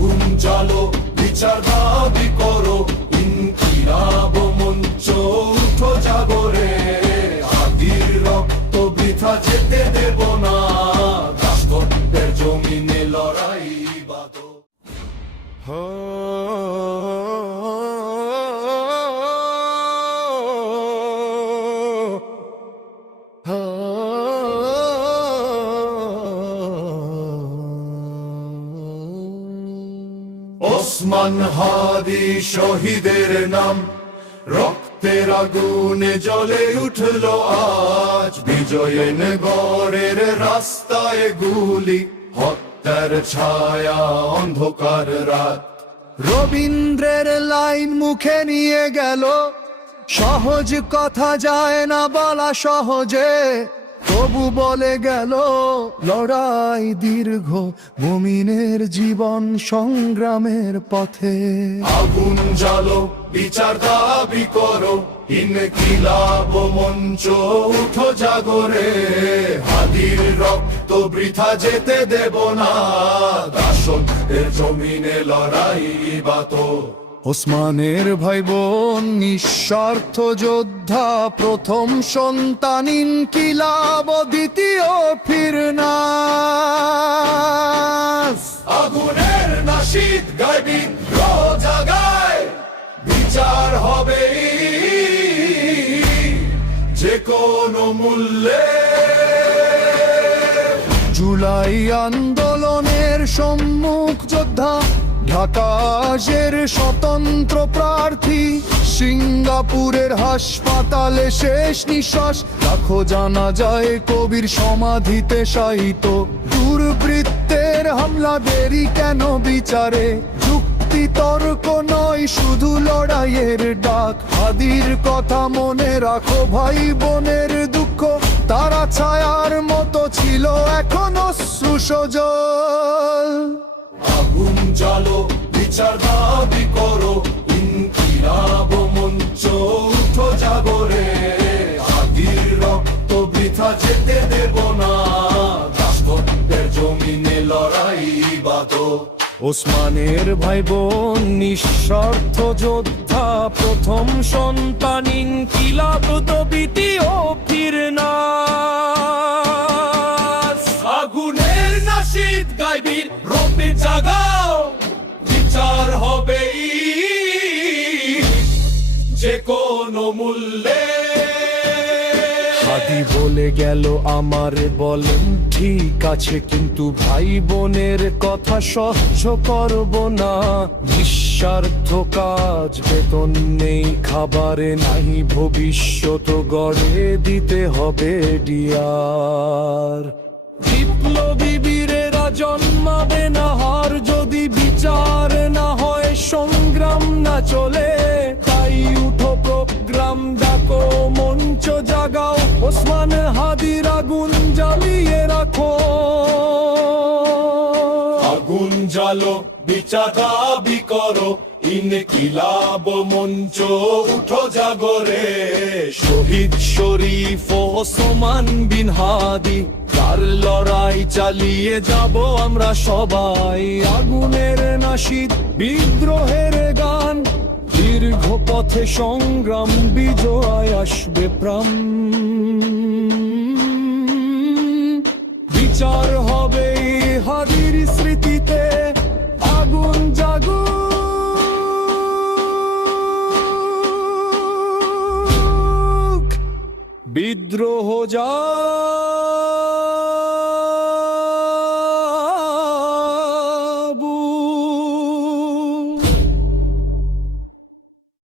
আগুন জ্বালো, বিচার দাবি করো, ইনকিলাব মঞ্চ উঠো জাগরে। আদির রক্ত বৃথা যেতে দেব না, দাসত্বের জমিনে লড়াই বাঁধো। ওসমান হাদি শহীদের নাম, রক্তের আগুনে জ্বলে উঠলো আজ। বিজয়ের গড়ের রাস্তায় গুলি, হত্যার ছায়া অন্ধকার রাত। রবীন্দ্রের লাইন মুখে নিয়ে গেল, সহজ কথা যায় না বলা সহজে, তবু বলে গেল লড়াই দীর্ঘ, মুমিনের জীবন সংগ্রামের পথে। আগুন জ্বালো, বিচার দাবি করো, ইনকিলাব মঞ্চ উঠো জাগরে। হাদির রক্ত বৃথা যেতে দেব না, দাসত্বের জমিনে লড়াই বাতো। ওসমানের ভাই বোন নিঃস্বার্থ যোদ্ধা, প্রথম সন্তান ইনকিলাব, দ্বিতীয় ফিরনাস। আগুনের নাশিদ গায় বিদ্রোহ জাগায়, বিচার হবে যে কোনো মূল্যে। জুলাই আন্দোলনের সম্মুখ যোদ্ধা, ঢাকার স্বতন্ত্র প্রার্থী, সিঙ্গাপুরের হাসপাতালে শেষ নিঃশ্বাস। লাখো জানা যায় কবির সমাধিতে শায়িত, দুর্বৃত্তের হামলা দেরি কেন বিচারে? যুক্তি তর্ক নয়, শুধু লড়াইয়ের ডাক। হাদির কথা মনে রাখো, ভাই বোনের দুঃখ তারা ছায়ার মতো ছিল, এখনো সুসজল। আগুন জ্বালো, বিচার দাবি করো, ইনকিলাব মঞ্চ উঠো জাগরে। আদির রক্ত বৃথা যেতে দেব না, দাসত্বের জমিনে লড়াই বাঁধো। ওসমানের ভাই বোন নিঃস্বার্থ যোদ্ধা, প্রথম সন্তান ইনকিলাব, দ্বিতীয় ফিরনাস। আগুনের নাশিদ গায় বিদ্রোহ জাগাও, বিচার হবে যে কোনো মূল্যে। হাদি বলে গেল আমার, বলেন ঠিক আছে, কিন্তু ভাই বোনের কথা সহ্য করব না। নিঃস্বার্থ কাজ, বেতন নেই, খাবারে নাই ভবিষ্যৎ, গড়ে দিতে হবে ডিয়ার। বিপ্লবী বীরেরা জন্মাবে না হার, যদি বিচার না হয়, সংগ্রাম না চলে। তাই উঠো, প্রোগ্রাম ডাকো, মঞ্চ জাগাও, ওসমান হাদির আগুন জ্বালিয়ে রাখো। আগুন জ্বালো, বিচার দাবি করো, ইনকিলাব মঞ্চ উঠো জাগরে। শহীদ শরীফ ওসমান বিন হাদি, তার লড়াই চালিয়ে যাব আমরা সবাই। আগুনের নাশিদ, বিদ্রোহের গান, দীর্ঘ পথে সংগ্রাম, বিজয় আসবে প্রাণ। বিচার হবে হাদির স্মৃতিতে, আগুন জাগুক, বিদ্রোহ যা